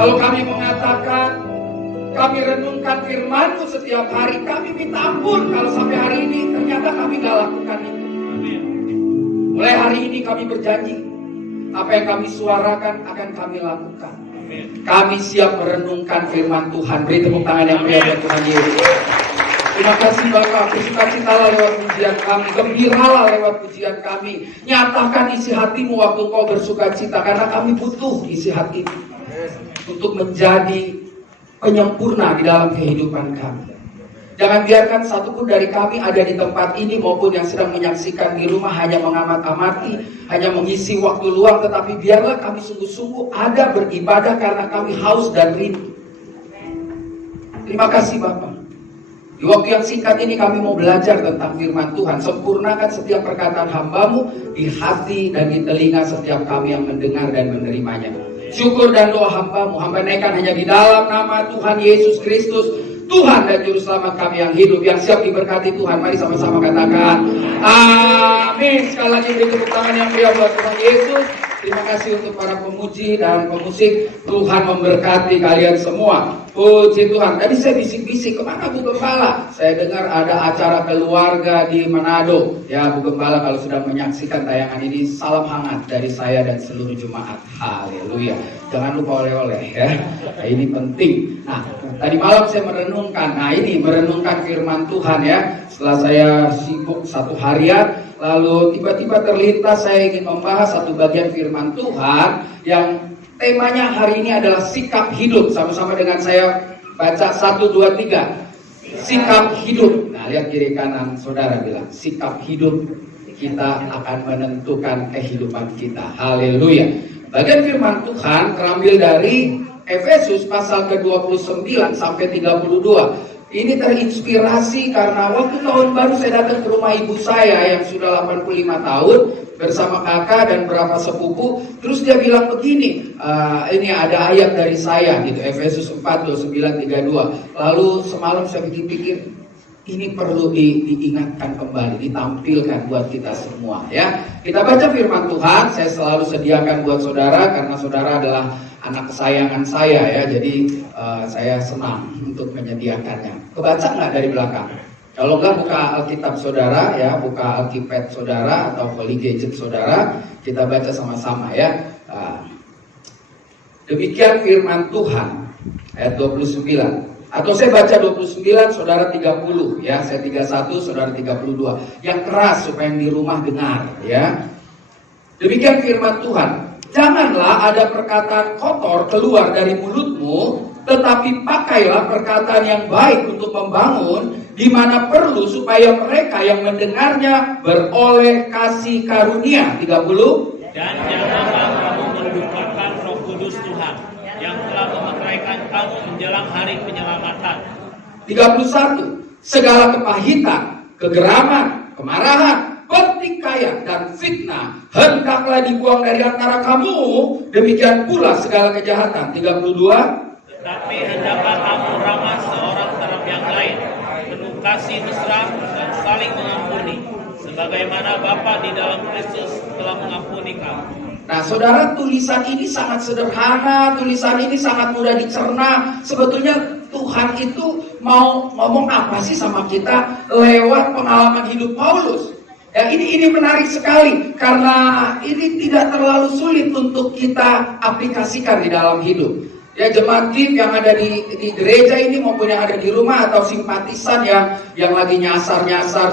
Kalau kami mengatakan, kami renungkan firman-Mu setiap hari, kami minta ampun kalau sampai hari ini ternyata kami gak lakukan itu. Mulai hari ini kami berjanji, apa yang kami suarakan akan kami lakukan. Kami siap merenungkan firman Tuhan. Beri tepuk tangan yang meriah buat Tuhan Yesus. Terima kasih Bapak, bersukacitalah lewat pujian kami, gembiralah lewat pujian kami. Nyatakan isi hati-Mu waktu Kau bersukacita, karena kami butuh isi hati untuk menjadi penyempurna di dalam kehidupan kami. Jangan biarkan satupun dari kami ada di tempat ini maupun yang sedang menyaksikan di rumah hanya mengamat-amati, hanya mengisi waktu luang, tetapi biarlah kami sungguh-sungguh ada beribadah karena kami haus dan rindu. Terima kasih Bapak. Di waktu yang singkat ini kami mau belajar tentang firman Tuhan. Sempurnakan setiap perkataan hamba-Mu di hati dan di telinga setiap kami yang mendengar dan menerimanya. Syukur dan doa hamba-Mu, hamba naikkan hanya di dalam nama Tuhan Yesus Kristus, Tuhan dan Juru Selamat kami yang hidup, yang siap diberkati Tuhan. Mari sama-sama katakan amin. Sekali lagi beri tepuk tangan yang meriah buat Tuhan Yesus. Terima kasih untuk para pemuji dan pemusik. Tuhan memberkati kalian semua. Puji Tuhan. Tadi saya bisik-bisik, kemana Bu Gembala? Saya dengar ada acara keluarga di Manado. Ya Bu Gembala, kalau sudah menyaksikan tayangan ini, salam hangat dari saya dan seluruh jemaat. Haleluya. Jangan lupa oleh-oleh ya. Nah, ini penting. Nah, tadi malam saya merenungkan. Nah, ini merenungkan firman Tuhan ya. Setelah saya sibuk satu harian, lalu tiba-tiba terlintas saya ingin membahas satu bagian firman Tuhan yang temanya hari ini adalah sikap hidup. Sama-sama dengan saya baca 1, 2, 3. Sikap hidup. Nah, lihat kiri kanan saudara bilang, sikap hidup kita akan menentukan kehidupan kita. Haleluya. Bagian firman Tuhan terambil dari Efesus pasal ke-29 sampai 32. Ini terinspirasi karena waktu tahun baru saya datang ke rumah ibu saya yang sudah 85 tahun bersama kakak dan beberapa sepupu. Terus dia bilang begini, ini ada ayat dari saya gitu, Efesus 4, 29, 32. Lalu semalam saya pikir-pikir, ini perlu diingatkan kembali, ditampilkan buat kita semua ya. Kita baca firman Tuhan, saya selalu sediakan buat saudara karena saudara adalah anak kesayangan saya ya. Jadi saya senang untuk menyediakannya. Kebaca nggak dari belakang? Kalau nggak, buka Alkitab saudara ya, buka Alkipad saudara atau Holy Gadget saudara, kita baca sama-sama ya. Demikian firman Tuhan ayat 29. Atau saya baca 29, saudara 30 ya. Saya 31, saudara 32. Yang keras supaya yang di rumah dengar ya. Demikian firman Tuhan. Janganlah ada perkataan kotor keluar dari mulutmu, tetapi pakailah perkataan yang baik untuk membangun, di mana perlu supaya mereka yang mendengarnya beroleh kasih karunia. 30. Dan janganlah kamu mendukakan Roh Kudus Tuhan yang telah memeraikan kamu menjelang hari penyelamatan. 31. Segala kepahitan, kegeraman, kemarahan, pertikaian dan fitnah hendaklah dibuang dari antara kamu. Demikian pula segala kejahatan. 32. Tetapi hendaklah kamu ramah seorang terhadap yang lain, penuh kasih mesra dan saling mengampuni, sebagaimana Bapa di dalam Kristus telah mengampuni kamu. Nah saudara, tulisan ini sangat sederhana, tulisan ini sangat mudah dicerna. Sebetulnya Tuhan itu mau ngomong apa sih sama kita lewat pengalaman hidup Paulus. Ya, ini menarik sekali karena ini tidak terlalu sulit untuk kita aplikasikan di dalam hidup. Ya, jemaat gift yang ada di gereja ini maupun yang ada di rumah atau simpatisan yang lagi nyasar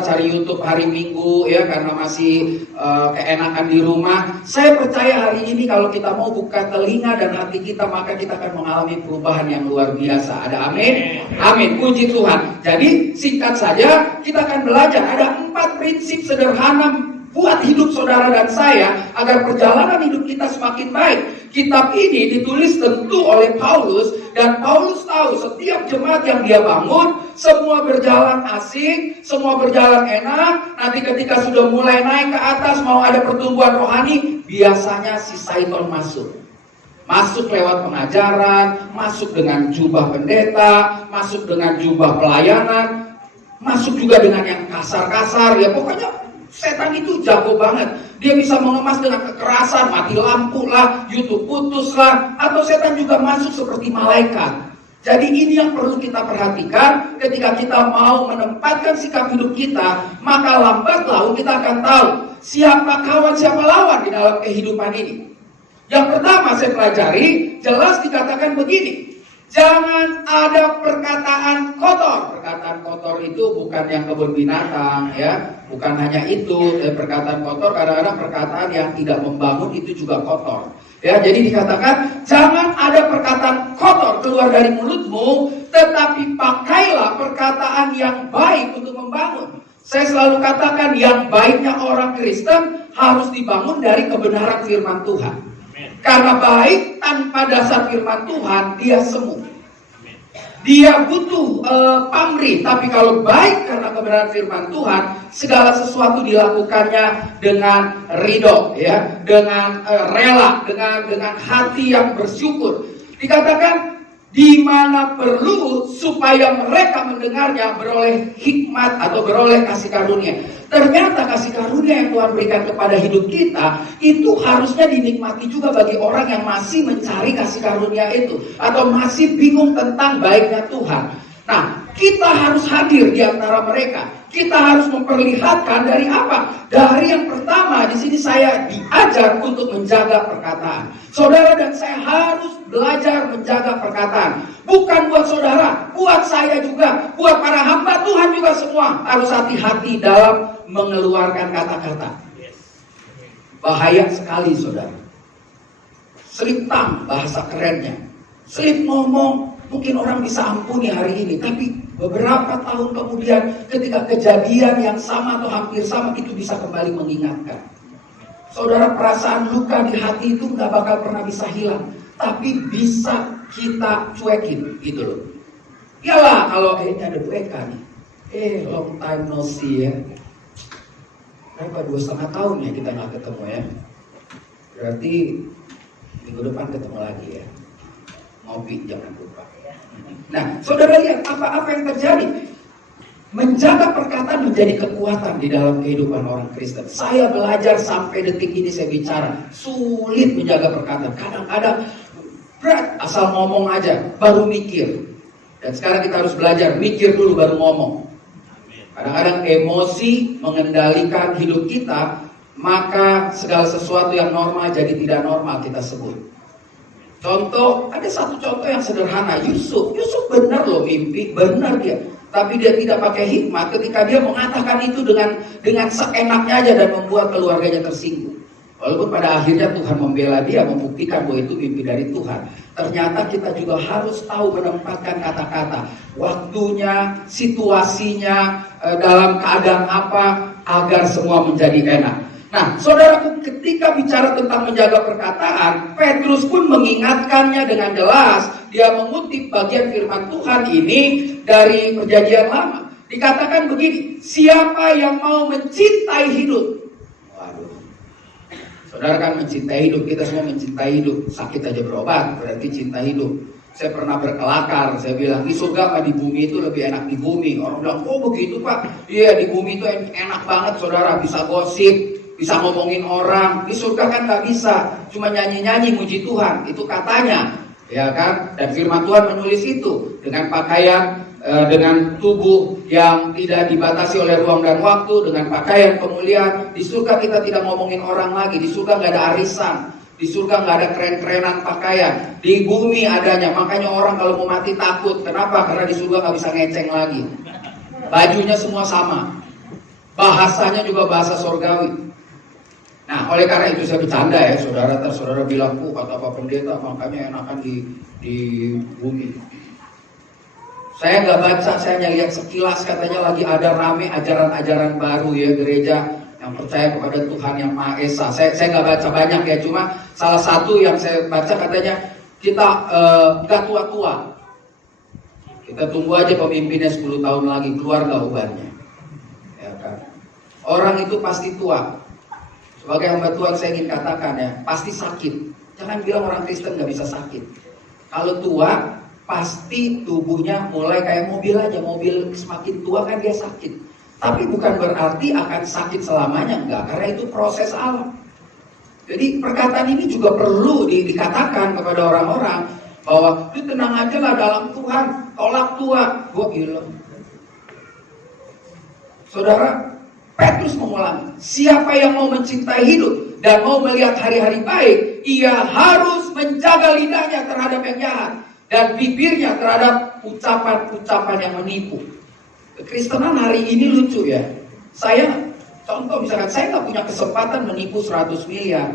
cari YouTube hari Minggu ya karena masih keenakan di rumah. Saya percaya hari ini kalau kita mau buka telinga dan hati kita, maka kita akan mengalami perubahan yang luar biasa. Ada amin? Amin, puji Tuhan. Jadi singkat saja kita akan belajar ada 4 prinsip sederhana buat hidup saudara dan saya agar perjalanan hidup kita semakin baik. Kitab ini ditulis tentu oleh Paulus, dan Paulus tahu setiap jemaat yang dia bangun semua berjalan asik, semua berjalan enak. Nanti ketika sudah mulai naik ke atas mau ada pertumbuhan rohani, biasanya si Saiton masuk lewat pengajaran, masuk dengan jubah pendeta, masuk dengan jubah pelayanan, masuk juga dengan yang kasar-kasar ya. Pokoknya Setan itu jago banget. Dia bisa mengemas dengan kekerasan, mati lampu lah, YouTube putus lah, atau setan juga masuk seperti malaikat. Jadi ini yang perlu kita perhatikan ketika kita mau menempatkan sikap hidup kita, maka lambat laun kita akan tahu siapa kawan, siapa lawan di dalam kehidupan ini. Yang pertama saya pelajari, jelas dikatakan begini. Jangan ada perkataan kotor. Perkataan kotor itu bukan yang kebun binatang, ya, bukan hanya itu. Perkataan kotor kadang-kadang perkataan yang tidak membangun itu juga kotor. Ya, jadi dikatakan jangan ada perkataan kotor keluar dari mulutmu, tetapi pakailah perkataan yang baik untuk membangun. Saya selalu katakan yang baiknya orang Kristen harus dibangun dari kebenaran firman Tuhan. Karena baik tanpa dasar firman Tuhan, dia semu. Dia butuh pamrih, tapi kalau baik karena kebenaran firman Tuhan, segala sesuatu dilakukannya dengan ridho, ya, dengan rela, dengan hati yang bersyukur. Dikatakan di mana perlu supaya mereka mendengarnya beroleh hikmat atau beroleh kasih karunia. Ternyata kasih karunia yang Tuhan berikan kepada hidup kita itu harusnya dinikmati juga bagi orang yang masih mencari kasih karunia itu atau masih bingung tentang baiknya Tuhan. Nah, kita harus hadir di antara mereka. Kita harus memperlihatkan dari apa? Dari yang pertama, di sini saya diajar untuk menjaga perkataan. Saudara dan saya harus belajar menjaga perkataan. Bukan buat saudara, buat saya juga, buat para hamba Tuhan juga semua harus hati-hati dalam mengeluarkan kata-kata. Bahaya sekali, saudara. Seliptang bahasa kerennya. Selip ngomong, mungkin orang bisa ampuni hari ini, tapi beberapa tahun kemudian ketika kejadian yang sama atau hampir sama itu bisa kembali mengingatkan. Saudara, perasaan luka di hati itu nggak bakal pernah bisa hilang, tapi bisa kita cuekin, gitu loh. Iyalah kalau ini ada Bu Eka nih, long time no see ya. Berapa 2,5 tahun ya kita nggak ketemu ya. Berarti minggu depan ketemu lagi ya. Ngopi jangan lupa. Nah, saudara lihat apa yang terjadi. Menjaga perkataan menjadi kekuatan di dalam kehidupan orang Kristen. Saya belajar sampai detik ini saya bicara, sulit menjaga perkataan. Kadang-kadang berat, asal ngomong aja, baru mikir. Dan sekarang kita harus belajar, mikir dulu baru ngomong. Kadang-kadang emosi mengendalikan hidup kita, maka segala sesuatu yang normal jadi tidak normal kita sebut. Contoh, ada satu contoh yang sederhana, Yusuf benar loh mimpi, benar dia. Tapi dia tidak pakai hikmat ketika dia mengatakan itu dengan seenaknya aja dan membuat keluarganya tersinggung. Walaupun pada akhirnya Tuhan membela dia, membuktikan bahwa itu mimpi dari Tuhan. Ternyata kita juga harus tahu menempatkan kata-kata, waktunya, situasinya, dalam keadaan apa, agar semua menjadi enak. Nah, saudaraku, ketika bicara tentang menjaga perkataan, Petrus pun mengingatkannya dengan jelas. Dia mengutip bagian firman Tuhan ini dari Perjanjian Lama. Dikatakan begini, siapa yang mau mencintai hidup? Waduh, saudara kan mencintai hidup, kita semua mencintai hidup. Sakit aja berobat, berarti cinta hidup. Saya pernah berkelakar, saya bilang di surga apa di bumi itu lebih enak di bumi. Orang bilang, oh begitu Pak? Iya, di bumi itu enak banget saudara, bisa gosip, bisa ngomongin orang. Di surga kan gak bisa, cuma nyanyi-nyanyi muji Tuhan, itu katanya. Ya kan? Dan firman Tuhan menulis itu dengan pakaian, dengan tubuh yang tidak dibatasi oleh ruang dan waktu, dengan pakaian kemuliaan. Di surga kita tidak ngomongin orang lagi, di surga gak ada arisan, di surga gak ada keren-kerenan pakaian. Di bumi adanya, makanya orang kalau mau mati takut. Kenapa? Karena di surga gak bisa ngeceng lagi. Bajunya semua sama, bahasanya juga bahasa surgawi. Nah, oleh karena itu saya bercanda ya, saudara bilang, kata Pak Pendeta, makanya enakan di bumi. Saya nggak baca, saya hanya lihat sekilas, katanya lagi ada rame ajaran-ajaran baru ya, gereja yang percaya kepada Tuhan yang Maha Esa. Saya nggak baca banyak ya, cuma salah satu yang saya baca katanya, kita nggak tua-tua. Kita tunggu aja pemimpinnya 10 tahun lagi, keluar nggak ubannya. Ya kan? Orang itu pasti tua. Sebagai hamba Tuhan saya ingin katakan ya, pasti sakit. Jangan bilang orang Kristen gak bisa sakit. Kalau tua, pasti tubuhnya mulai kayak mobil aja. Mobil semakin tua kan dia sakit. Tapi bukan berarti akan sakit selamanya, enggak, karena itu proses alam. Jadi perkataan ini juga perlu dikatakan kepada orang-orang bahwa lu tenang aja lah dalam Tuhan, tolak tua, gua gila. Saudara, Petrus mengulangi, siapa yang mau mencintai hidup dan mau melihat hari-hari baik, ia harus menjaga lidahnya terhadap yang jahat dan bibirnya terhadap ucapan-ucapan yang menipu. Kekristenan hari ini lucu ya. Saya, contoh misalkan saya nggak punya kesempatan menipu 100 miliar.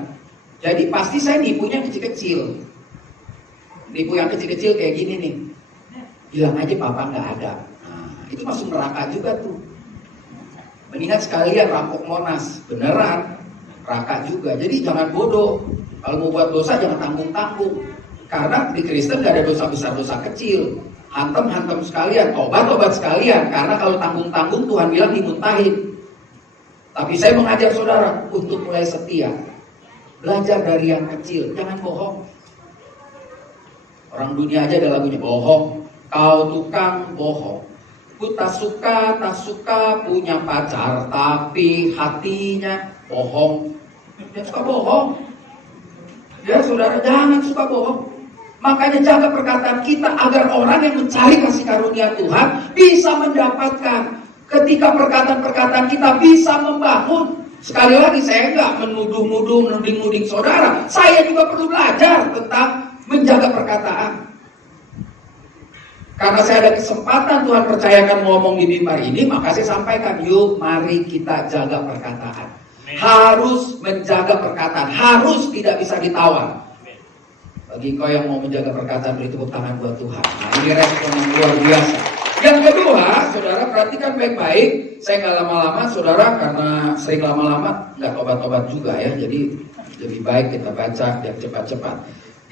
Jadi pasti saya nipunya kecil-kecil. Nipu yang kecil-kecil kayak gini nih. Bilang aja papa nggak ada. Nah, itu masuk neraka juga tuh. Mendingan sekalian rampok Monas. Beneran. Neraka juga. Jadi jangan bodoh. Kalau mau buat dosa jangan tanggung-tanggung. Karena di Kristen nggak ada dosa besar, dosa kecil. Hantem sekalian, tobat sekalian. Karena kalau tanggung-tanggung Tuhan bilang dimuntahin. Tapi saya mengajak saudara untuk mulai setia. Belajar dari yang kecil, jangan bohong. Orang dunia aja ada lagunya, bohong, kau tukang bohong. Ku tak suka punya pacar, tapi hatinya bohong. Dia suka bohong. Ya saudara, jangan suka bohong. Makanya jaga perkataan kita agar orang yang mencari kasih karunia Tuhan bisa mendapatkan. Ketika perkataan-perkataan kita bisa membangun. Sekali lagi saya enggak menuduh-nuduh, menuding-nuding saudara. Saya juga perlu belajar tentang menjaga perkataan. Karena saya ada kesempatan Tuhan percayakan ngomong di mimbar ini, maka saya sampaikan, yuk mari kita jaga perkataan. Harus menjaga perkataan, harus tidak bisa ditawar. Bagi kau yang mau menjaga perkataan, beri tepuk tangan buat Tuhan. Nah, ini respon yang luar biasa. Yang kedua, saudara perhatikan baik-baik. Saya nggak lama-lama, saudara, karena sering lama-lama nggak tobat-tobat juga ya. Jadi lebih baik kita baca dan cepat-cepat.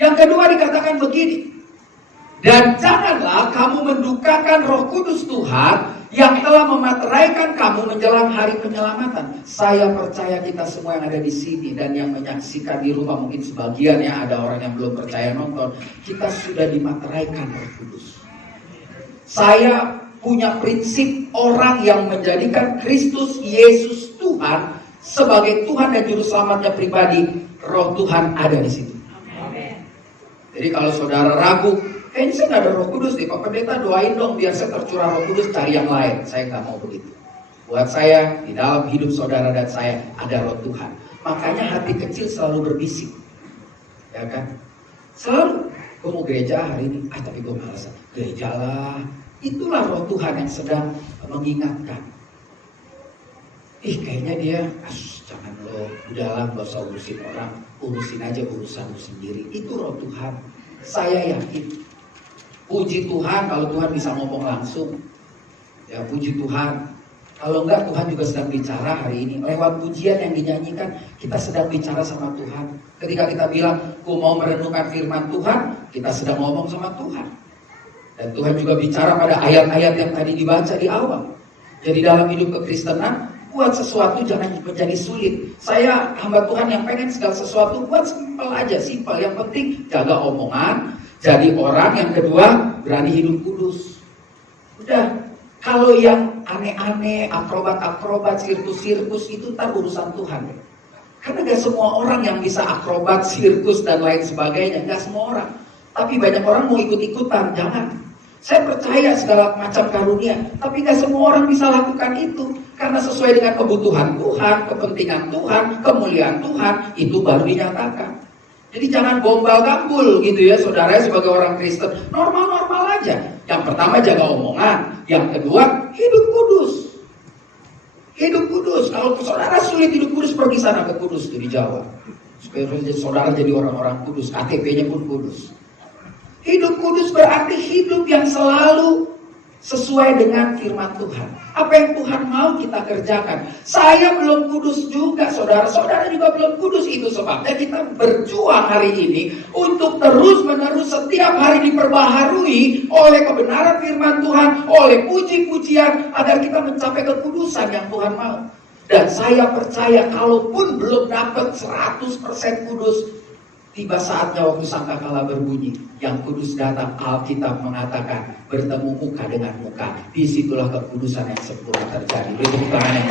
Yang kedua dikatakan begini. Dan janganlah kamu mendukakan Roh Kudus Tuhan yang telah memateraikan kamu menjelang hari penyelamatan. Saya percaya kita semua yang ada di sini dan yang menyaksikan di rumah, mungkin sebagian ya, ada orang yang belum percaya nonton, kita sudah dimateraikan Roh Kudus. Saya punya prinsip orang yang menjadikan Kristus Yesus Tuhan sebagai Tuhan dan Juru Selamatnya pribadi, Roh Tuhan ada di situ. Jadi kalau saudara ragu, kayaknya saya nggak ada Roh Kudus nih, Pak Pendeta doain dong biar saya tercurah Roh Kudus, cari yang lain. Saya nggak mau begitu. Buat saya, di dalam hidup saudara dan saya ada Roh Tuhan. Makanya hati kecil selalu berbisik, ya kan? Selalu, gue mau gereja hari ini, tapi gue malas. Gereja lah, itulah Roh Tuhan yang sedang mengingatkan. Kayaknya dia, jangan lo, udahlah gak usah urusin orang, urusin aja urusanmu sendiri. Itu Roh Tuhan. Saya yakin. Puji Tuhan kalau Tuhan bisa ngomong langsung. Ya puji Tuhan. Kalau enggak, Tuhan juga sedang bicara hari ini. Lewat pujian yang dinyanyikan, kita sedang bicara sama Tuhan. Ketika kita bilang, ku mau merenungkan firman Tuhan, kita sedang ngomong sama Tuhan. Dan Tuhan juga bicara pada ayat-ayat yang tadi dibaca di awal. Jadi dalam hidup kekristenan, buat sesuatu jangan menjadi sulit. Saya hamba Tuhan yang pengen segala sesuatu buat simpel aja, simpel. Yang penting jaga omongan, jadi orang. Yang kedua, berani hidup kudus. Udah, kalau yang aneh-aneh, akrobat-akrobat, sirkus-sirkus itu ntar urusan Tuhan. Karena gak semua orang yang bisa akrobat, sirkus dan lain sebagainya, gak semua orang. Tapi banyak orang mau ikut-ikutan, jangan. Saya percaya segala macam karunia, tapi gak semua orang bisa lakukan itu. Karena sesuai dengan kebutuhan Tuhan, kepentingan Tuhan, kemuliaan Tuhan, itu baru dinyatakan. Jadi jangan gombal gambul gitu ya saudara sebagai orang Kristen. Normal-normal aja. Yang pertama jaga omongan. Yang kedua hidup kudus. Hidup kudus. Kalau saudara sulit hidup kudus, pergi sana ke Kudus tuh di Jawa. Supaya saudara jadi orang-orang kudus. KTP-nya pun kudus. Hidup kudus berarti hidup yang selalu sesuai dengan firman Tuhan. Apa yang Tuhan mau kita kerjakan. Saya belum kudus juga, saudara-saudara juga belum kudus. Itu sebabnya kita berjuang hari ini untuk terus-menerus setiap hari diperbaharui oleh kebenaran firman Tuhan, oleh puji-pujian, agar kita mencapai kekudusan yang Tuhan mau. Dan saya percaya kalaupun belum dapat 100% kudus, tiba saatnya waktu sangkakala berbunyi, yang kudus datang. Alkitab mengatakan bertemu muka dengan muka. Disitulah kekudusan yang sempurna terjadi. Bertemu tangan yang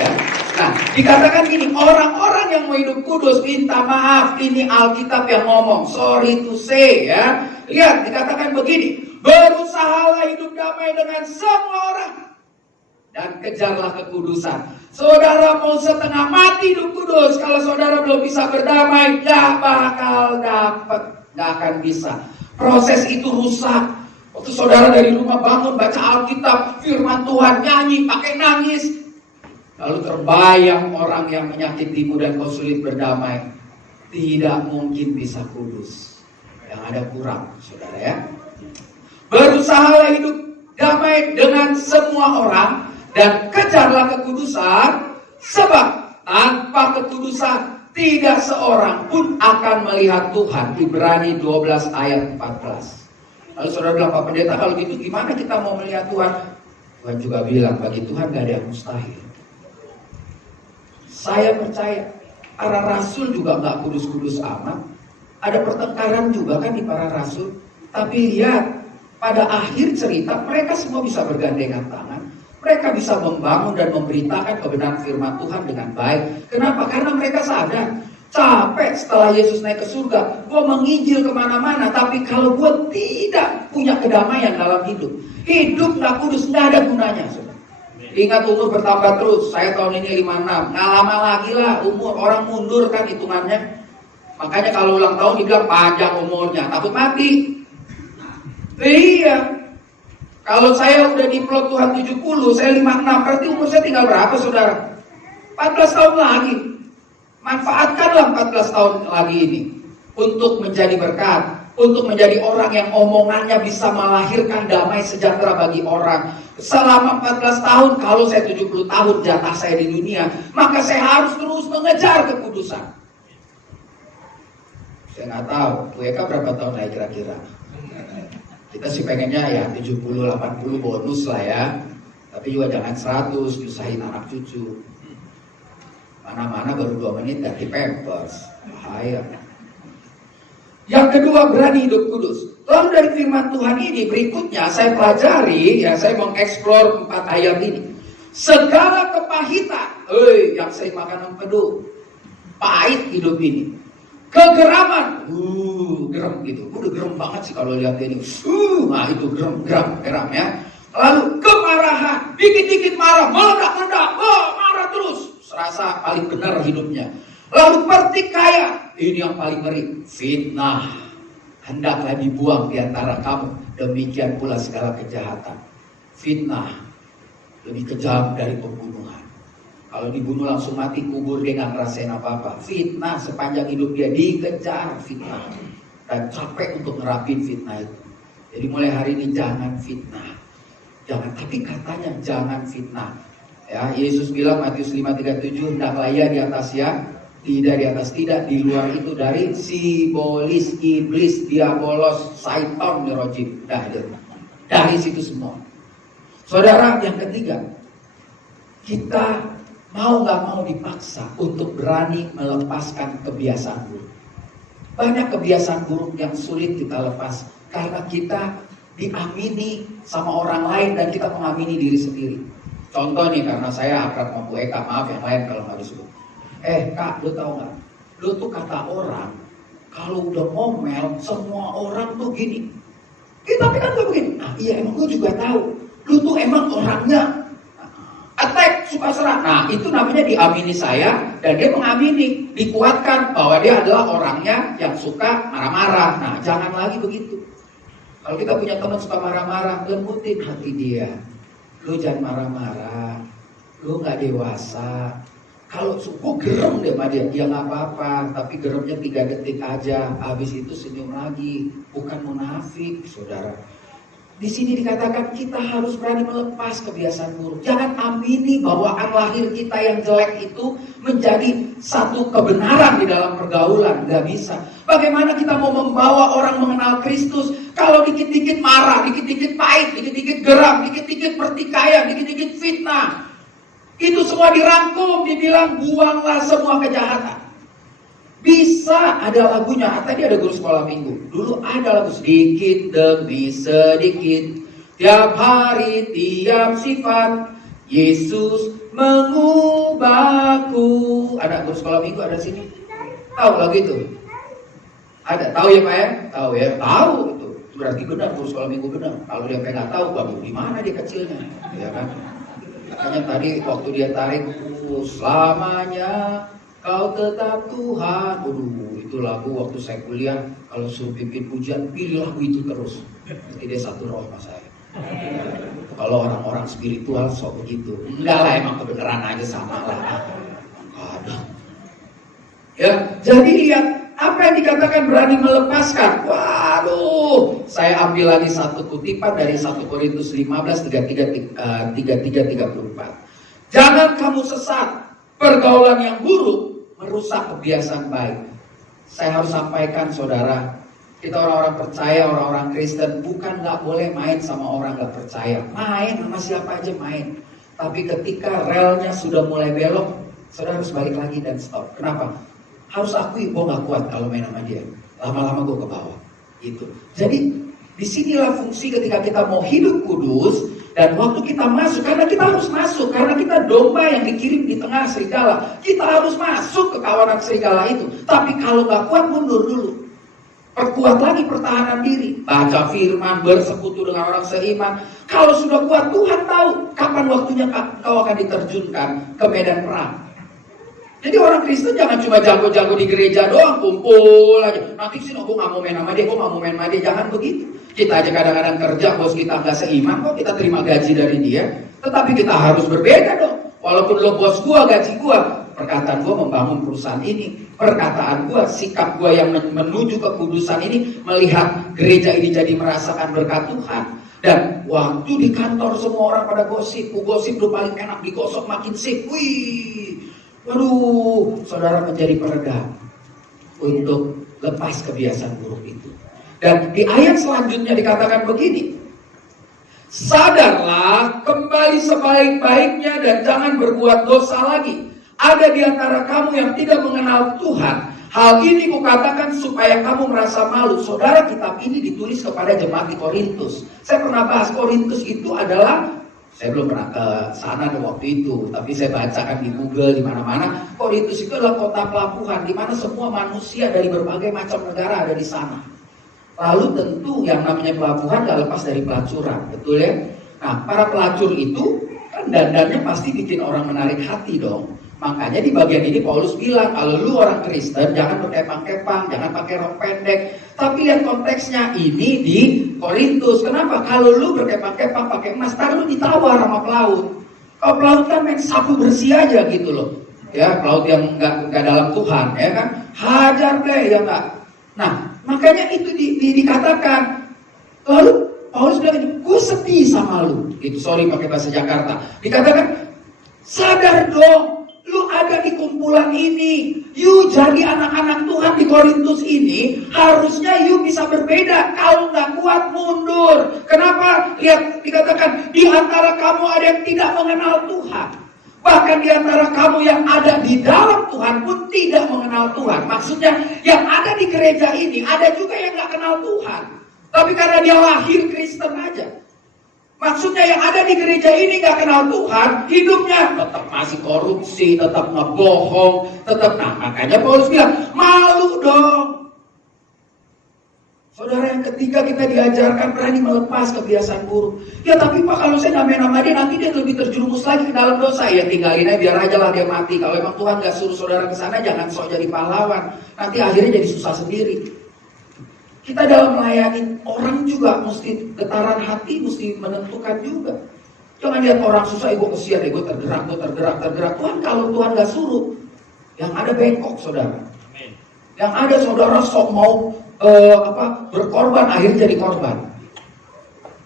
ya. Nah, dikatakan gini, orang-orang yang mau hidup kudus minta maaf. Ini Alkitab yang ngomong, sorry to say ya. Lihat, dikatakan begini, berusahalah hidup damai dengan semua orang dan kejarlah kekudusan. Saudara mau setengah mati hidup kudus, kalau saudara belum bisa berdamai, gak bakal dapat, gak akan bisa. Proses itu rusak. Waktu saudara dari rumah bangun, baca Alkitab, firman Tuhan, nyanyi, pakai nangis, lalu terbayang orang yang menyakitimu dan kau sulit berdamai, tidak mungkin bisa kudus. Yang ada kurang, saudara ya. Berusahalah hidup damai dengan semua orang dan kejarlah kekudusan, sebab tanpa kekudusan tidak seorang pun akan melihat Tuhan. Ibrani 12 ayat 14. Lalu saudara bilang, Pak Pendeta, kalau gitu gimana kita mau melihat Tuhan? Tuhan juga bilang, bagi Tuhan gak ada yang mustahil. Saya percaya para rasul juga gak kudus-kudus amat. Ada pertengkaran juga kan di para rasul. Tapi lihat, pada akhir cerita mereka semua bisa bergandengan tangan. Mereka bisa membangun dan memberitakan kebenaran firman Tuhan dengan baik. Kenapa? Karena mereka sadar, capek setelah Yesus naik ke surga, gue menginjil kemana-mana, tapi kalau gue tidak punya kedamaian dalam hidup, hidup gak kudus, gak ada gunanya. Ingat, umur bertambah terus. Saya tahun ini 56, gak lama lagi lah umur. Orang mundur kan hitungannya. Makanya kalau ulang tahun dibilang panjang umurnya, takut mati. Iya. Kalau saya udah diplot Tuhan 70, saya 56, berarti umur saya tinggal berapa, saudara? 14 tahun lagi. Manfaatkanlah 14 tahun lagi ini untuk menjadi berkat, untuk menjadi orang yang omongannya bisa melahirkan damai sejahtera bagi orang. Selama 14 tahun, kalau saya 70 tahun jatah saya di dunia, maka saya harus terus mengejar kekudusan. Saya nggak tahu, WK berapa tahun lagi kira-kira? Kita sih pengennya ya 70-80 bonus lah ya. Tapi juga jangan 100, nyusahin anak cucu. Mana-mana baru 2 menit ganti pampers. Bahaya. Yang kedua, berani hidup kudus. Lalu dari firman Tuhan ini berikutnya saya pelajari, ya saya mengeksplor 4 ayat ini. Segala kepahitan, yang sering makan empedu, pahit hidup ini. Kegeraman, geram gitu. Udah geram banget sih kalau lihat ini. Nah itu geram ya. Lalu kemarahan, dikit-dikit marah, meledak-ledak, marah terus. Serasa paling benar hidupnya. Lalu pertikaian, ini yang paling ngeri. Fitnah, hendaklah dibuang di antara kamu. Demikian pula segala kejahatan. Fitnah lebih kejam dari pembunuhan. Kalau dibunuh langsung mati, kubur, dia gak ngerasain apa-apa. Fitnah sepanjang hidup dia dikejar fitnah. Dan capek untuk nerapin fitnah itu. Jadi mulai hari ini jangan fitnah. Jangan, tapi katanya jangan fitnah. Ya, Yesus bilang Matius 5:37, hendaklah ia di atas ya, tidak di atas tidak, di luar itu dari sibolis, iblis, diabolos, syaitan, nerojim. Dari situ semua. Saudara, yang ketiga, kita mau gak mau dipaksa untuk berani melepaskan kebiasaan buruk. Banyak kebiasaan buruk yang sulit kita lepas karena kita diamini sama orang lain dan kita mengamini diri sendiri. Contoh nih, karena saya akrab sama Bu Eka, maaf yang lain kalau gak disebut. Kak, lu tau gak? Lu tuh kata orang, kalau udah ngomel, semua orang tuh gini. Tapi kan gak begini. Nah iya, emang gue juga tahu. Lu tuh emang orangnya attack, suka serang. Nah itu namanya diamini saya, dan dia mengamini, dikuatkan bahwa dia adalah orangnya yang suka marah-marah. Nah jangan lagi begitu. Kalau kita punya teman suka marah-marah, lembutin hati dia. Lu jangan marah-marah, lu gak dewasa. Kalau gue gerem deh sama dia, dia gak apa-apa, tapi geremnya 3 detik aja, habis itu senyum lagi. Bukan munafik, saudara. Di sini dikatakan kita harus berani melepas kebiasaan buruk. Jangan amini bawaan lahir kita yang jelek itu menjadi satu kebenaran di dalam pergaulan. Gak bisa. Bagaimana kita mau membawa orang mengenal Kristus kalau dikit-dikit marah, dikit-dikit pahit, dikit-dikit geram, dikit-dikit pertikaian, dikit-dikit fitnah. Itu semua dirangkum, dibilang buanglah semua kejahatan. Bisa ada lagunya. Tadi ada guru sekolah minggu. Dulu ada lagu sedikit demi sedikit, tiap hari tiap sifat, Yesus mengubahku. Ada guru sekolah minggu ada sini? Tahu lagu itu? Ada. Tahu ya Pak ya? Tahu ya? Tahu itu. Berarti benar guru sekolah minggu benar. Kalau dia nggak tahu, baru gimana dia kecilnya, ya kan? Makanya tadi waktu dia tarik, selamanya Kau tetap Tuhan. Itu lagu waktu saya kuliah, kalau suruh pimpin pujian, pilih lagu itu terus. Nanti dia satu roh sama saya. Kalau orang-orang spiritual sok begitu. Enggak lah, emang kebenaran aja sama lah. Ada. Ya, jadi lihat apa yang dikatakan berani melepaskan. Waduh, saya ambil lagi satu kutipan dari 1 Korintus 15 33 34. Jangan kamu sesat. Pergaulan yang buruk merusak kebiasaan baik. Saya harus sampaikan saudara, kita orang-orang percaya, orang-orang Kristen, bukan gak boleh main sama orang gak percaya. Main sama siapa aja main. Tapi ketika relnya sudah mulai belok, saudara harus balik lagi dan stop. Kenapa? Harus akui, gue gak kuat kalau main sama dia. Lama-lama gue ke bawah. Gitu. Jadi disinilah fungsi ketika kita mau hidup kudus. Dan waktu kita masuk, karena kita harus masuk, karena kita domba yang dikirim di tengah serigala, kita harus masuk ke kawanan serigala itu. Tapi kalau gak kuat, mundur dulu. Perkuat lagi pertahanan diri, baca firman, bersekutu dengan orang seiman. Kalau sudah kuat, Tuhan tahu kapan waktunya kau akan diterjunkan ke medan perang. Jadi orang Kristen jangan cuma jago-jago di gereja doang, kumpul aja. Nanti sih gue gak mau main sama dia, gue gak mau main sama dia. Jangan begitu. Kita aja kadang-kadang kerja, bos kita gak seiman, kok kita terima gaji dari dia. Tetapi kita harus berbeda dong. Walaupun lo bos gue, gaji gue, perkataan gue membangun perusahaan ini. Perkataan gue, sikap gue yang menuju kekudusan ini, melihat gereja ini jadi merasakan berkat Tuhan. Dan waktu di kantor semua orang pada gosip, gosip lu paling enak digosok makin sip. Wih, waduh, saudara menjadi peredam untuk lepas kebiasaan buruk itu. Dan di ayat selanjutnya dikatakan begini, sadarlah, kembali sebaik-baiknya dan jangan berbuat dosa lagi. Ada di antara kamu yang tidak mengenal Tuhan. Hal ini kukatakan supaya kamu merasa malu. Saudara, kitab ini ditulis kepada jemaat di Korintus. Saya pernah bahas Korintus itu adalah, saya belum pernah ke sana waktu itu, tapi saya bacakan di Google di mana-mana. Korintus itu adalah kota pelabuhan di mana semua manusia dari berbagai macam negara ada di sana. Lalu tentu yang namanya pelabuhan gak lepas dari pelacuran, betul ya? Nah, para pelacur itu kan dandannya pasti bikin orang menarik hati dong. Makanya di bagian ini Paulus bilang, kalau lu orang Kristen jangan berkepang-kepang, jangan pakai rok pendek. Tapi lihat konteksnya, ini di Korintus. Kenapa? Kalau lu berkepang-kepang pakai emas, ntar lu ditawar sama pelaut. Kalau pelaut kan main sapu bersih aja gitu loh. Ya, pelaut yang nggak dalam Tuhan, ya kan? Hajar deh, ya nggak? Nah, makanya itu dikatakan. Lalu Paulus bilang, gue sedih sama lu. Gitu, sorry pakai bahasa Jakarta. Dikatakan, sadar dong, lu ada di kumpulan ini. You jadi anak-anak Tuhan di Korintus ini, harusnya you bisa berbeda. Kalau nggak kuat, mundur. Kenapa? Lihat, dikatakan, di antara kamu ada yang tidak mengenal Tuhan. Bahkan di antara kamu yang ada di dalam Tuhan pun tidak mengenal Tuhan. Maksudnya yang ada di gereja ini ada juga yang gak kenal Tuhan. Tapi karena dia lahir Kristen aja. Maksudnya yang ada di gereja ini gak kenal Tuhan, hidupnya tetap masih korupsi, tetap ngebohong, tetap. Nah, makanya Paulus bilang, malu dong. Saudara, yang ketiga kita diajarkan berani melepas kebiasaan buruk. Ya tapi Pak, kalau saya namain nama dia, nanti dia lebih terjerumus lagi ke dalam dosa. Ya tinggalin aja, biar aja lah dia mati. Kalau emang Tuhan gak suruh saudara ke sana, jangan sok jadi pahlawan. Nanti akhirnya jadi susah sendiri. Kita dalam melayani orang juga mesti getaran hati, mesti menentukan juga. Jangan lihat orang susah, gue kesian, gue tergerak. Tuhan, kalau Tuhan gak suruh, yang ada bengkok saudara. Yang ada saudara sok mau berkorban, akhirnya jadi korban.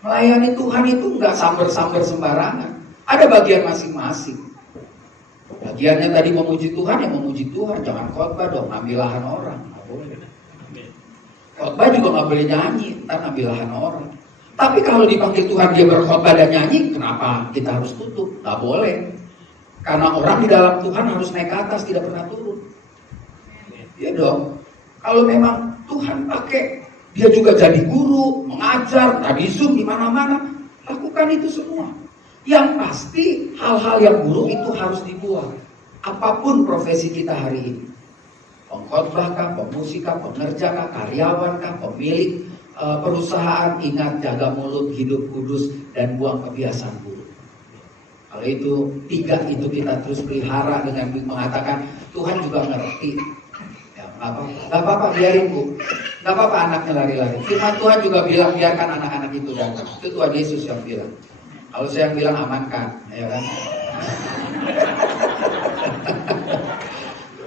Melayani Tuhan itu nggak samber-samber sembarangan. Ada bagian masing-masing. Bagiannya tadi memuji Tuhan, ya memuji Tuhan. Jangan khotbah dong, ambil lahan orang. Nggak boleh. Khotbah juga nggak boleh nyanyi, ntar ambil lahan orang. Tapi kalau dipanggil Tuhan dia berkhotbah dan nyanyi, kenapa kita harus tutup? Nggak boleh. Karena orang di dalam Tuhan harus naik ke atas, tidak pernah turun. Ya dong. Kalau memang Tuhan pakai dia juga jadi guru, mengajar, tadi Zoom di mana-mana, lakukan itu semua. Yang pasti hal-hal yang buruk itu harus dibuang. Apapun profesi kita hari ini, pengkhotbah kah, pemusik kah, pengerja kah, karyawan kah, pemilik perusahaan, ingat jaga mulut, hidup kudus, dan buang kebiasaan buruk. Kalau itu 3 itu kita terus pelihara dengan mengatakan Tuhan juga ngerti. Gak apa-apa, biarin Bu. Gak apa-apa anaknya lari-lari. Firman Tuhan juga bilang biarkan anak-anak itu datang. Itu Tuhan Yesus yang bilang. Kalau saya yang bilang amankan, ya kan?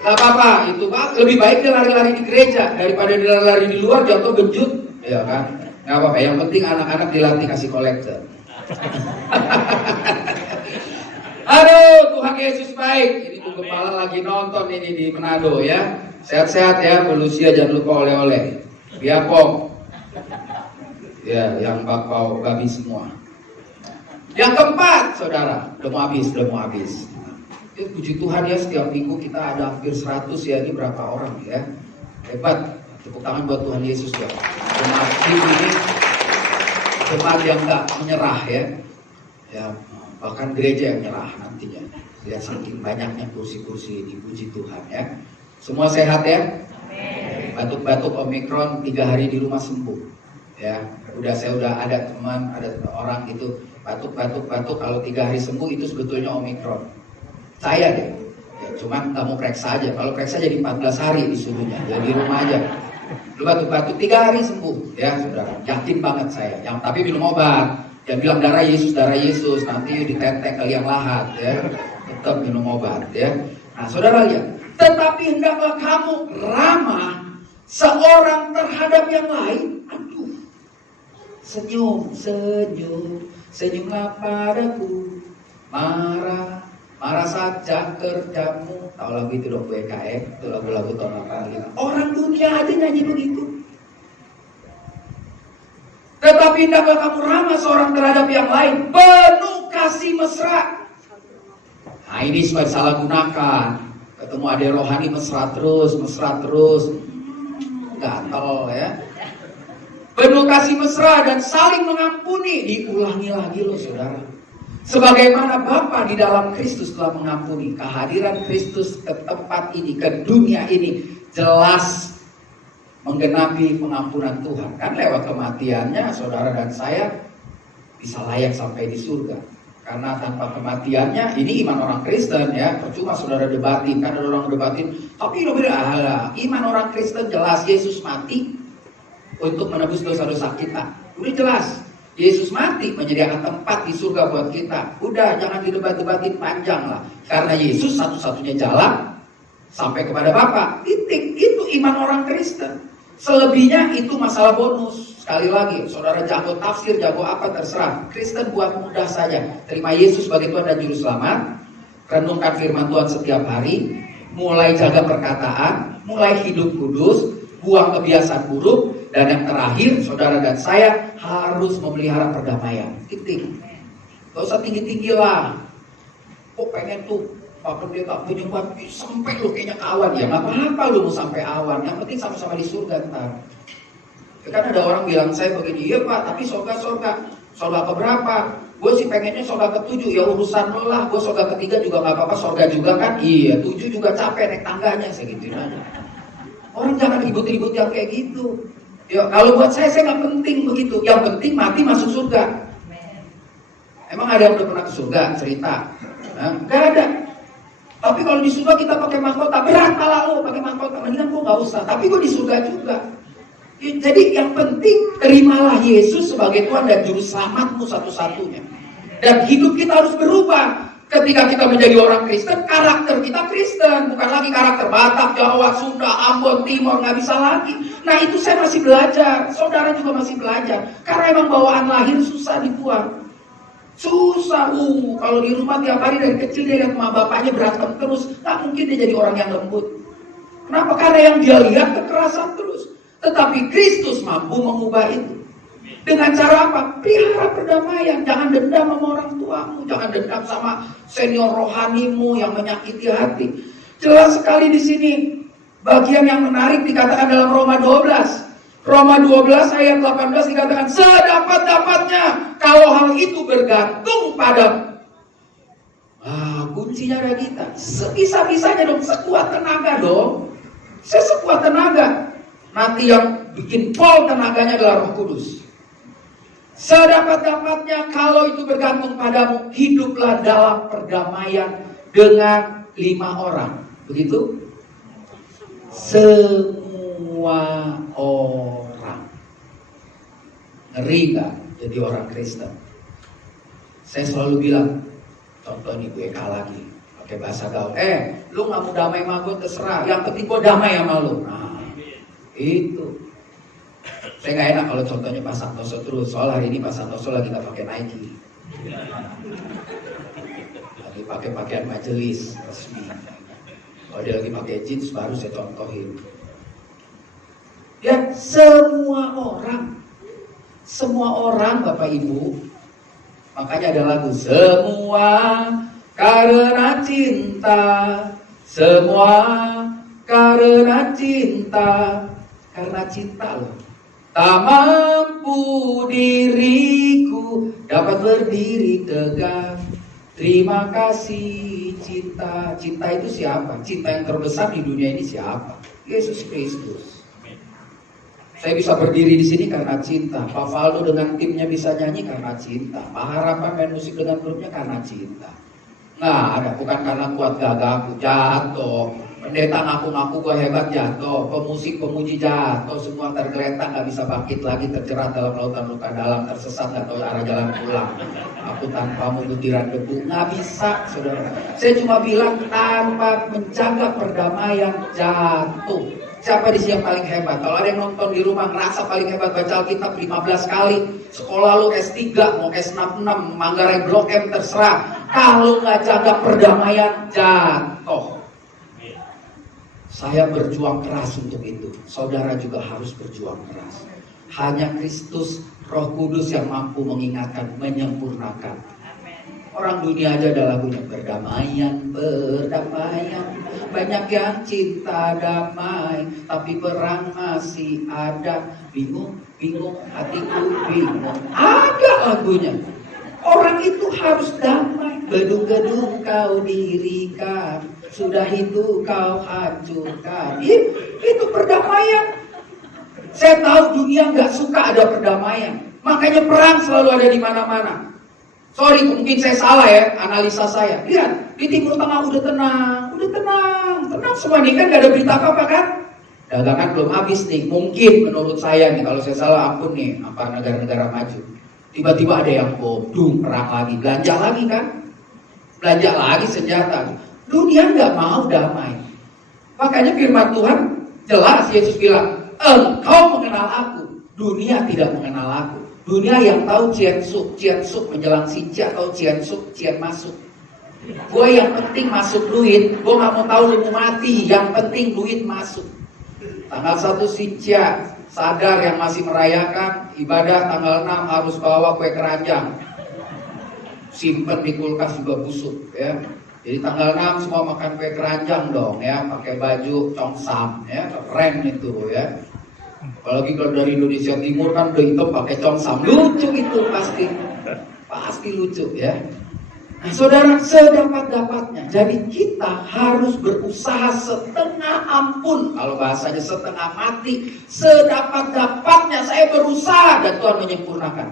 Gak apa-apa, itu Pak. Lebih baik dia lari-lari di gereja daripada dia lari-lari di luar jatuh genjut, ya kan? Gak apa-apa. Yang penting anak-anak dilatih kasih kolektor. Aduh, Tuhan Yesus baik. Ini Bu Kepala lagi nonton ini di Manado ya. Sehat-sehat ya, Belusia jangan lupa oleh-oleh. Biapom. Ya, yang bakpao babi semua. Yang keempat, saudara, udah mau habis. Puji Tuhan ya, setiap minggu kita ada hampir 100 ya, ini berapa orang ya. Hebat, tepuk tangan buat Tuhan Yesus ya. Jemaat ini, jemaat yang gak menyerah ya. Ya, bahkan gereja yang menyerah nantinya. Lihat saking banyaknya kursi-kursi ini, puji Tuhan ya. Semua sehat ya? Batuk-batuk Omikron 3 hari di rumah sembuh. Ya, saya udah ada teman, ada orang gitu batuk kalau 3 hari sembuh itu sebetulnya Omikron. Saya deh. Ya, cuman nggak mau periksa aja. Kalau periksa jadi 14 hari disuruhnya. Ya di rumah aja. Lu batuk-batuk 3 hari sembuh, ya saudara. Yakin banget saya. Yang tapi minum obat. Yang bilang darah Yesus, nanti ditetek kali yang lahat, ya. Tetap minum obat, ya. Nah, saudara lihat. Tetapi hendaklah kamu ramah seorang terhadap yang lain. Aduh, senyumlah padaku, marah saja kerjamu. Tahu lagu itu dong, WKM, itu lagu-lagu tahun 85. Orang dunia aja nyanyi begitu. Tetapi hendaklah kamu ramah seorang terhadap yang lain, penuh kasih mesra. Nah ini supaya salah gunakan. Ketemu adek rohani mesra terus, gatel ya. Penuh kasih mesra dan saling mengampuni. Diulangi lagi loh saudara. Sebagaimana Bapa di dalam Kristus telah mengampuni. Kehadiran Kristus ke tempat ini, ke dunia ini jelas menggenapi pengampunan Tuhan. Kan lewat kematiannya saudara dan saya bisa layak sampai di surga. Karena tanpa kematiannya, ini iman orang Kristen ya, percuma saudara debatin, kan ada orang debatin, tapi iman orang Kristen jelas Yesus mati untuk menebus dosa-dosa kita. Udah jelas, Yesus mati menyediakan tempat di surga buat kita. Udah jangan didebat-debatin panjang lah, karena Yesus satu-satunya jalan sampai kepada Bapa. Titik, itu iman orang Kristen. Selebihnya itu masalah bonus. Sekali lagi, saudara jago tafsir, jago apa terserah. Kristen buat mudah saja. Terima Yesus sebagai Tuhan dan Juru Selamat. Renungkan firman Tuhan setiap hari. Mulai jaga perkataan. Mulai hidup kudus. Buang kebiasaan buruk. Dan yang terakhir, saudara dan saya harus memelihara perdamaian. Titik. Gak usah tinggi-tinggi lah. Kok pengen tuh Pak Pendeta punya buat sampai lu kayaknya kawan. Ya gak apa-apa lu mau sampai awan. Yang penting sama-sama di surga ntar. Kan ada orang bilang saya begini, iya Pak, tapi surga keberapa? Gue sih pengennya surga ke-7, ya urusan lo lah. Gue surga ke-3 juga gak apa-apa, surga juga kan? Iya, 7 juga capek naik tangganya, saya gituin aja. Orang jangan ribut-ribut yang kayak gitu. Ya kalau buat saya gak penting begitu. Yang penting mati masuk surga. Emang ada yang udah pernah ke surga? Cerita? Gak ada. Tapi kalau di surga kita pakai mahkota, berat pala lo pakai mahkota. Mendingan gue gak usah, tapi gue di surga juga. Jadi yang penting terimalah Yesus sebagai Tuhan dan Juru Selamatmu satu-satunya. Dan hidup kita harus berubah. Ketika kita menjadi orang Kristen, karakter kita Kristen. Bukan lagi karakter Batak, Jawa, Sunda, Ambon, Timur, nggak bisa lagi. Nah itu saya masih belajar. Saudara juga masih belajar. Karena emang bawaan lahir susah dibuang. Susah. Kalau di rumah tiap hari dari kecil dia lihat sama bapaknya berantem terus. Nggak mungkin dia jadi orang yang lembut. Kenapa? Karena yang dia lihat kekerasan terus. Tetapi Kristus mampu mengubah itu. Dengan cara apa? Pelihara perdamaian. Jangan dendam sama orang tuamu. Jangan dendam sama senior rohanimu yang menyakiti hati. Jelas sekali di sini. Bagian yang menarik dikatakan dalam Roma 12. Roma 12 ayat 18 dikatakan, sedapat-dapatnya kalau hal itu bergantung padamu. Kuncinya ada kita. Sebisa-bisanya dong, sekuat tenaga dong. Sekuat tenaga. Nanti yang bikin pol tenaganya adalah Roh Kudus. Sedapat-dapatnya kalau itu bergantung padamu, hiduplah dalam perdamaian dengan 5 orang. Begitu? Semua orang. Ngeri gak jadi orang Kristen? Saya selalu bilang, contoh nih gue lagi pakai bahasa gaul. Lu gak mau damai sama gue terserah. Yang penting gue damai sama lu. Nah, itu. Saya gak enak kalau contohnya Pak Santoso terus. Soal hari ini Pak Santoso lagi gak pakai Nike. Lagi pakai pakaian majelis resmi. Kalau dia lagi pakai jeans baru saya contohin. Ya, semua orang Bapak Ibu. Makanya ada lagu, semua karena cinta, semua karena cinta. Karena cinta loh. Tak mampu diriku dapat berdiri tegak. Terima kasih cinta. Cinta itu siapa? Cinta yang terbesar di dunia ini siapa? Yesus Kristus. Saya bisa berdiri di sini karena cinta. Pak Faldo dengan timnya bisa nyanyi karena cinta. Pak Harapan main musik dengan grupnya karena cinta. Nggak ada, bukan karena kuat gagahku, jatuh. Pendeta ngaku-ngaku gue hebat, jatuh. Pemusik, pemuji jatuh, semua tergeletak, gak bisa bangkit lagi, terjerat dalam lautan luka dalam, tersesat, gak tahu arah jalan pulang. Aku tanpamu butiran debu, nggak bisa, saudara. Saya cuma bilang tanpa menjaga perdamaian jatuh. Siapa di sini yang paling hebat? Kalau ada yang nonton di rumah ngerasa paling hebat baca Alkitab 15 kali, sekolah lu S3, mau S66, Manggarai Blok M terserah. Kalau nggak jaga perdamaian jatuh. Saya berjuang keras untuk itu. Saudara juga harus berjuang keras. Hanya Kristus, Roh Kudus yang mampu mengingatkan, menyempurnakan. Orang dunia aja ada lagunya, berdamaian, berdamaian. Banyak yang cinta damai, tapi perang masih ada. Bingung, bingung, hatiku bingung. Ada lagunya. Orang itu harus damai. Gedung-gedung kau dirikan, sudah itu kau hancurkan. Itu perdamaian. Saya tahu dunia nggak suka ada perdamaian. Makanya perang selalu ada di mana-mana. Sorry, mungkin saya salah ya, analisa saya. Lihat, di Timur Tengah udah tenang semua nih, kan gak ada berita apa-apa kan? Dagangan belum habis nih, mungkin menurut saya nih, kalau saya salah ampun nih, apa negara-negara maju. Tiba-tiba ada yang bom, perang lagi, belanja lagi kan? Belanja lagi senjata. Dunia gak mau damai. Makanya firman Tuhan jelas, Yesus bilang, engkau mengenal aku, dunia tidak mengenal aku. Dunia yang tahu cian suk menjelang sinca atau cian masuk. Gue yang penting masuk duit, gue gak mau tahu lu mau mati, yang penting duit masuk. Tanggal 1 sinca, sadar yang masih merayakan ibadah tanggal 6 harus bawa kue keranjang. Simpen di kulkas juga busuk ya. Jadi tanggal 6 semua makan kue keranjang dong ya, pakai baju congsam ya, keren itu ya. Apalagi kalau dari Indonesia Timur kan udah hitam pakai congsam, lucu itu pasti lucu ya. Nah saudara, sedapat-dapatnya. Jadi kita harus berusaha setengah ampun, kalau bahasanya setengah mati. Sedapat-dapatnya saya berusaha dan Tuhan menyempurnakan.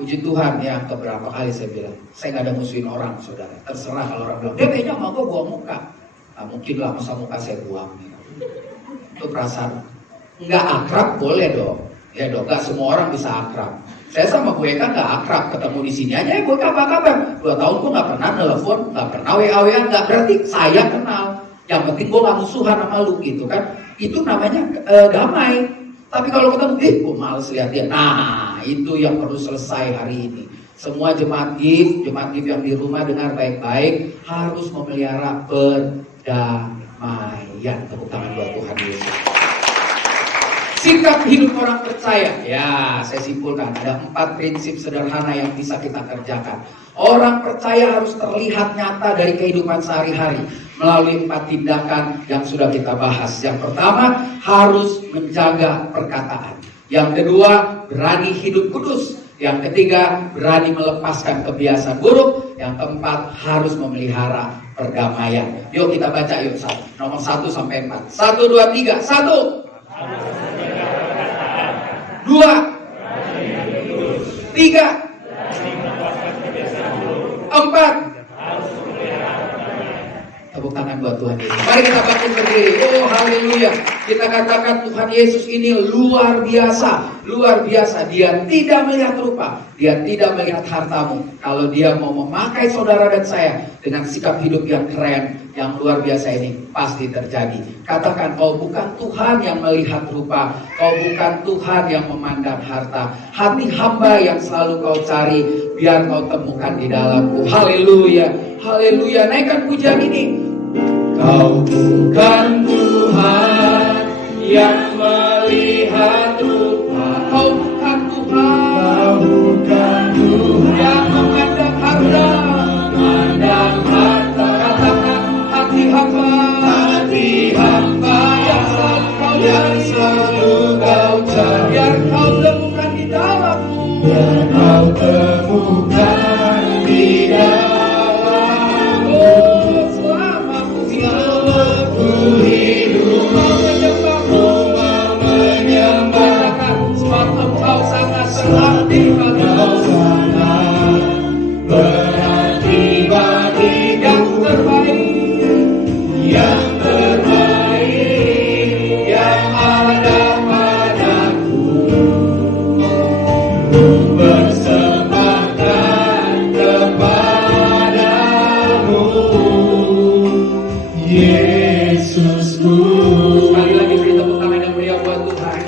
Puji Tuhan ya, beberapa kali saya bilang, saya gak ada musuhin orang saudara. Terserah kalau orang bilang, dia kayaknya mau gue buang muka. Nah, mungkin lah masa muka saya buang ya. Itu perasaan. Nggak akrab boleh dong. Ya dong, nggak semua orang bisa akrab. Saya sama gue kan nggak akrab, ketemu di sini aja gue kabar-kabar. 2 tahun gue nggak pernah telepon, nggak pernah WA, nggak berarti saya kenal. Yang penting gue nggak musuhan sama lu gitu kan. Itu namanya damai. Tapi kalau ketemu, gue males lihat dia. Nah, itu yang perlu selesai hari ini. Semua jemaat gift yang di rumah dengar baik-baik harus memelihara perdamaian. Tepuk tangan buat Tuhan Yesus. Sikap hidup orang percaya. Ya, saya simpulkan ada 4 prinsip sederhana yang bisa kita kerjakan. Orang percaya harus terlihat nyata dari kehidupan sehari-hari melalui 4 tindakan yang sudah kita bahas. Yang pertama, harus menjaga perkataan. Yang kedua, berani hidup kudus. Yang ketiga, berani melepaskan kebiasaan buruk. Yang keempat, harus memelihara perdamaian. Yuk kita baca yuk, nomor 1 sampai 4. 1, 2, 3. 1, 2, 3, 4. Tepuk tangan buat Tuhan Yesus. Mari kita bangkit berdiri. Oh haleluya. Kita katakan Tuhan Yesus ini luar biasa. Luar biasa. Dia tidak melihat rupa. Dia tidak melihat hartamu. Kalau dia mau memakai saudara dan saya dengan sikap hidup yang keren, yang luar biasa ini, pasti terjadi. Katakan, kau bukan Tuhan yang melihat rupa. Kau bukan Tuhan yang memandang harta. Hati hamba yang selalu kau cari, biar kau temukan di dalamku. Haleluya. Haleluya. Naikkan pujian ini. Kau bukan Tuhan yang melihat rupa. Kau bukan Tuhan. Kau bukan Tuhan yang memandang harta. Memandang harta. Katakan hati hamba. Hati hamba yang selalu kau cari. Biar kau temukan di dalamku. Biar kau temukan di dalamku. Berarti bagi yang terbaik yang ada padaku, bersembahkan kepadamu, Yesusku. Sekali lagi beri tepuk tangan yang mulia buat Tuhan.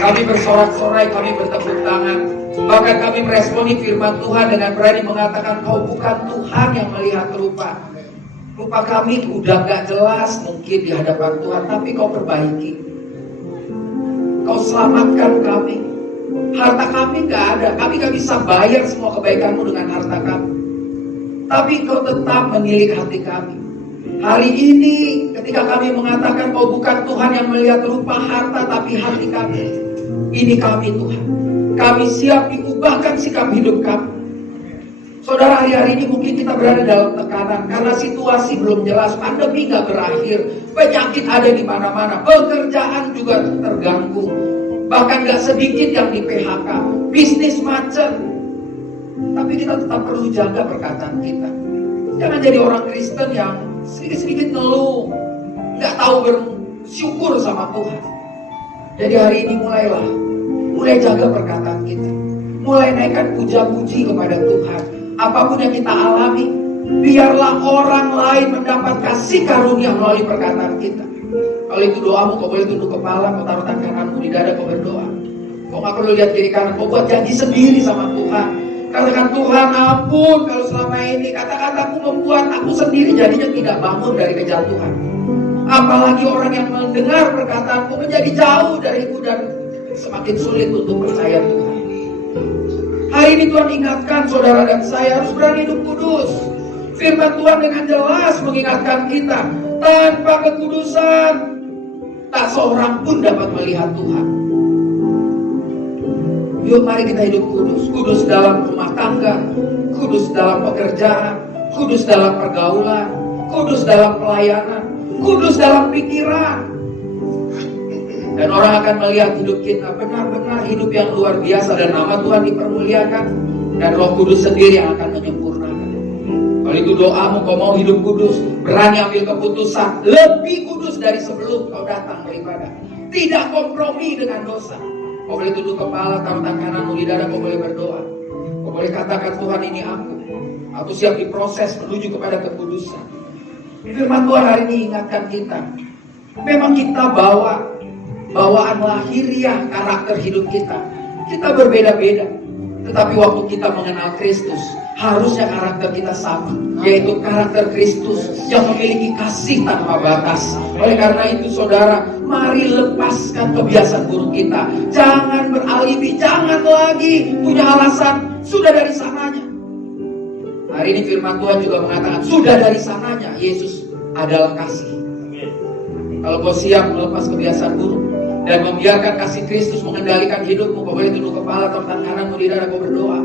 Kami bersorak-sorai, kami bertepuk tangan. Bahkan kami meresponi firman Tuhan dengan berani mengatakan, kau bukan Tuhan yang melihat rupa. Rupa kami udah gak jelas mungkin di hadapan Tuhan, tapi kau perbaiki. Kau selamatkan kami. Harta kami gak ada. Kami gak bisa bayar semua kebaikanmu dengan harta kami. Tapi kau tetap menilik hati kami. Hari ini ketika kami mengatakan kau bukan Tuhan yang melihat rupa harta, tapi hati kami. Ini kami Tuhan. Kami siap diubahkan sikap hidup kami. Saudara, hari-hari ini mungkin kita berada dalam tekanan karena situasi belum jelas, pandemi gak berakhir, penyakit ada di mana-mana, pekerjaan juga terganggu, bahkan gak sedikit yang di PHK, bisnis macet. Tapi kita tetap perlu jaga perkataan kita. Jangan jadi orang Kristen yang sedikit-sedikit ngeluh, gak tahu bersyukur sama Tuhan. Jadi hari ini mulai jaga perkataan kita, mulai naikkan puja-puji kepada Tuhan. Apapun yang kita alami, biarlah orang lain mendapat kasih karunia melalui perkataan kita. Kalau itu doamu, kau boleh tunduk kepala, kau taruh tangan kananmu di dada, kau berdoa. Kau gak perlu lihat kiri kanan, kau buat janji sendiri sama Tuhan. Katakan, Tuhan ampun kalau selama ini kata-kataku membuat aku sendiri jadinya tidak bangun dari kejatuhan. Apalagi orang yang mendengar perkataanku menjadi jauh dariku dan semakin sulit untuk percaya Tuhan. Hari ini Tuhan ingatkan saudara dan saya harus berani hidup kudus. Firman Tuhan dengan jelas mengingatkan kita, tanpa kekudusan tak seorang pun dapat melihat Tuhan. Yuk mari kita hidup kudus. Kudus dalam rumah tangga, kudus dalam pekerjaan, kudus dalam pergaulan, kudus dalam pelayanan, kudus dalam pikiran. Dan orang akan melihat hidup kita benar-benar hidup yang luar biasa, dan nama Tuhan dipermuliakan, dan Roh Kudus sendiri yang akan menyempurnakan. Kalau itu doamu, kau mau hidup kudus, berani ambil keputusan lebih kudus dari sebelum kau datang beribadah, tidak kompromi dengan dosa. Kau boleh tunduk kepala, taruh tangan kananmu di dada, kau boleh berdoa. Kau boleh katakan, Tuhan ini aku siap diproses menuju kepada kekudusan. Firman Tuhan hari ini ingatkan kita, memang kita bawaan lahiriah karakter hidup kita berbeda-beda. Tetapi waktu kita mengenal Kristus, harusnya karakter kita sama, yaitu karakter Kristus yang memiliki kasih tanpa batas. Oleh karena itu saudara, mari lepaskan kebiasaan buruk kita. Jangan beralibi, jangan lagi punya alasan sudah dari sananya. Hari ini firman Tuhan juga mengatakan sudah dari sananya Yesus adalah kasih. Kalau kau siap melepas kebiasaan buruk dan membiarkan kasih Kristus mengendalikan hidupmu, kau boleh tunduk kepala atau tangan kananmu di dada, kau berdoa.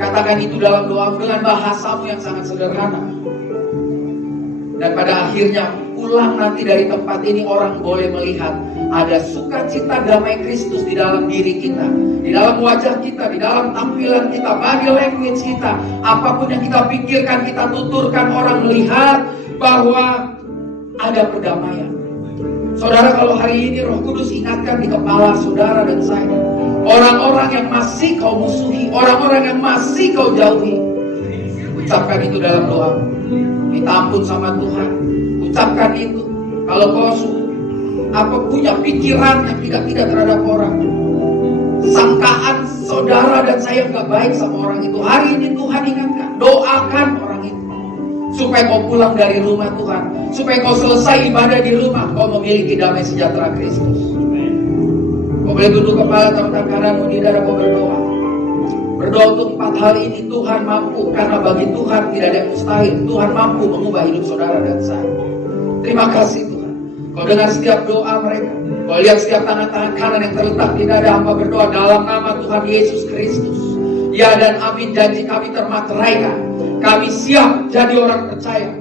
Katakan itu dalam doamu dengan bahasamu yang sangat sederhana. Dan pada akhirnya pulang nanti dari tempat ini, orang boleh melihat ada sukacita damai Kristus di dalam diri kita, di dalam wajah kita, di dalam tampilan kita, body language kita. Apapun yang kita pikirkan, kita tuturkan, orang melihat bahwa ada perdamaian. Saudara, kalau hari ini Roh Kudus ingatkan di kepala saudara dan saya, orang-orang yang masih kau musuhi, orang-orang yang masih kau jauhi, ucapkan itu dalam doa. Minta ampun sama Tuhan. Ucapkan itu. Kalau kau punya pikiran yang tidak terhadap orang, sangkaan saudara dan saya nggak baik sama orang itu, hari ini Tuhan ingatkan, doakan orang itu supaya kau pulang dari rumah Tuhan, supaya kau selesai ibadah di rumah, kau memiliki damai sejahtera Kristus. Kau boleh duduk kepala tangan kananmu di dada, kau berdoa. Berdoa untuk 4 hal ini. Tuhan mampu, karena bagi Tuhan tidak ada yang mustahil. Tuhan mampu mengubah hidup saudara dan saya. Terima kasih Tuhan. Kau dengar setiap doa mereka. Kau lihat setiap tangan-tangan kanan yang terletak di dada hamba berdoa dalam nama Tuhan Yesus Kristus. Ya dan amin, janji kami termateraikan. Kami siap jadi orang percaya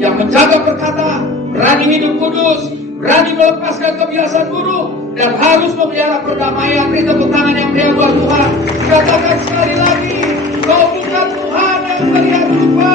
yang menjaga perkataan, berani hidup kudus, berani melepaskan kebiasaan buruk, dan harus memelihara perdamaian. Beri tepuk tangan yang meriah buat Tuhan. Katakan sekali lagi, kau bukan Tuhan yang melihat rupa.